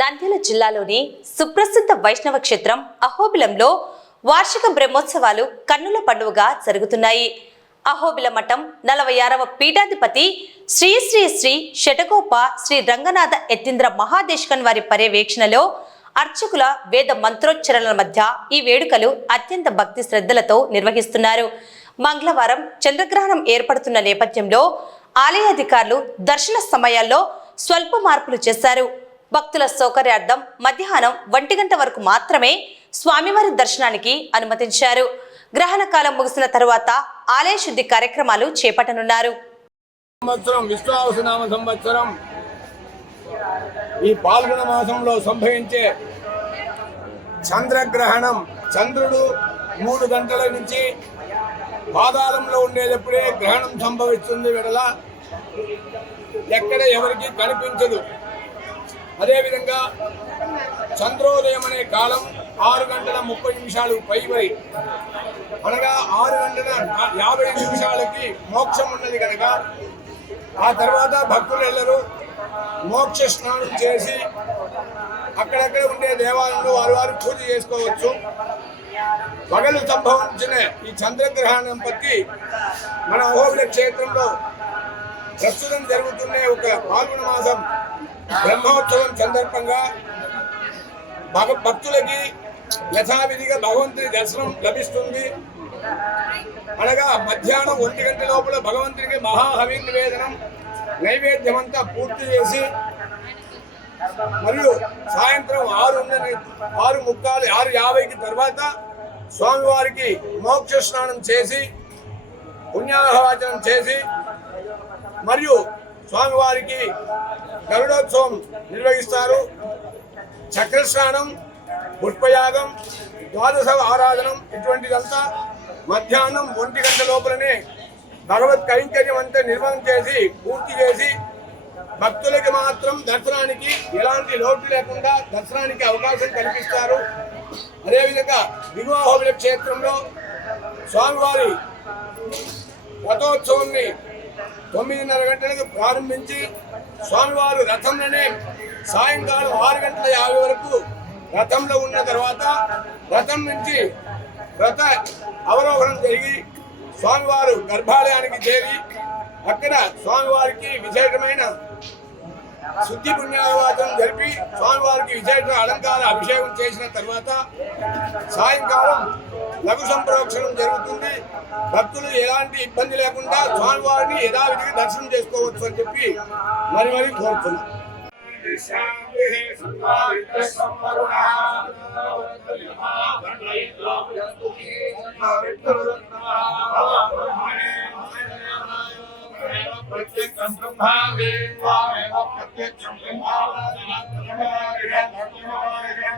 నంద్యాల జిల్లాలోని సుప్రసిద్ధ వైష్ణవ క్షేత్రం అహోబిలంలో వార్షిక బ్రహ్మోత్సవాలు కన్నుల పండుగగా జరుగుతున్నాయి. అహోబిల మఠం 46వ పీఠాధిపతి శ్రీ శ్రీ శ్రీ శటకోప శ్రీ రంగనాథ యతీంద్ర మహాదేశకన్ వారి పర్యవేక్షణలో అర్చకుల వేద మంత్రోచ్చరణల మధ్య ఈ వేడుకలు అత్యంత భక్తి శ్రద్ధలతో నిర్వహిస్తున్నారు. మంగళవారం చంద్రగ్రహణం ఏర్పడుతున్న నేపథ్యంలో ఆలయ అధికారులు దర్శన సమయాల్లో స్వల్ప మార్పులు చేశారు. భక్తుల సౌకర్యార్థం మధ్యాహ్నం 1 గంట వరకు మాత్రమే స్వామివారి దర్శనానికి అనుమతించారు. గ్రహణ కాలం ముగిసిన తరువాత ఆలయ శుద్ధి కార్యక్రమాలు చేపట్టనున్నారు. విశ్వావసునామ సంవత్సరం ఈ పాల్గొన మాసంలో సంభవించే చంద్రగ్రహణం చంద్రుడు 3 గంటల నుంచి పాదాళంలో ఉండేటప్పుడే గ్రహణం సంభవిస్తుంది. విడల ఎక్కడ ఎవరికి కనిపించదు. అదేవిధంగా చంద్రోదయం అనే కాలం 6 గంటల 30 నిమిషాలు పైబడి అనగా 6 గంటల 50 నిమిషాలకి మోక్షం ఉన్నది కనుక ఆ తర్వాత భక్తులు ఎల్లరూ మోక్ష స్నానం చేసి అక్కడక్కడ ఉండే దేవాలయంలో వారు పూజ చేసుకోవచ్చు. పగలు సంభవించిన ఈ చంద్రగ్రహణం పట్టి మన అహోబిల క్షేత్రంలో ప్రస్తుతం జరుగుతున్న ఒక పాల్గొన మాసం బ్రహ్మోత్సవం సందర్భంగా భక్తులకి యథావిధిగా భగవంతుని దర్శనం లభిస్తుంది. అనగా మధ్యాహ్నం 1 గంట లోపల భగవంతునికి మహాహవి నివేదనం నైవేద్యం అంతా పూర్తి చేసి మరియు సాయంత్రం 6:50కి తర్వాత స్వామివారికి మోక్ష స్నానం చేసి పుణ్యాహవాచనం చేసి మరియు స్వామివారికి గరుడోత్సవం నిర్వహిస్తారు. చక్రస్నానం, పుష్పయాగం, ద్వాదశ ఆరాధనం ఇటువంటిదంతా మధ్యాహ్నం 1 గంట లోపలనే భగవత్ కైంకర్యం అంతా నిర్వహణ చేసి పూర్తి చేసి భక్తులకి మాత్రం దర్శనానికి ఎలాంటి లోటు లేకుండా దర్శనానికి అవకాశం కల్పిస్తారు. అదేవిధంగా దిగువ అహోబిల క్షేత్రంలో స్వామివారి రథోత్సవాన్ని 9:30 గంటలకు ప్రారంభించి స్వామివారు రథంలోనే సాయంకాలం 6:50 వరకు రథంలో ఉన్న తర్వాత రథం నుంచి రథ అవరోహణం జరిగి స్వామివారు గర్భాలయానికి చేరి అక్కడ స్వామివారికి విశేషమైన శుద్ధి పుణ్యావాచనం జరిపి స్వామివారికి విశేష అలంకార అభిషేకం చేసిన తర్వాత సాయంకాలం లఘు సంప్రోక్షణం జరుగుతుంది. భక్తులు ఎలాంటి ఇబ్బంది లేకుండా స్వామివారిని యథావిధిగా దర్శనం చేసుకోవచ్చు అని చెప్పి మరి కోరుతున్నాం. प्रत्यक्षं ब्रह्मावे त्वामेव प्रत्यक्षं ब्रह्मावदना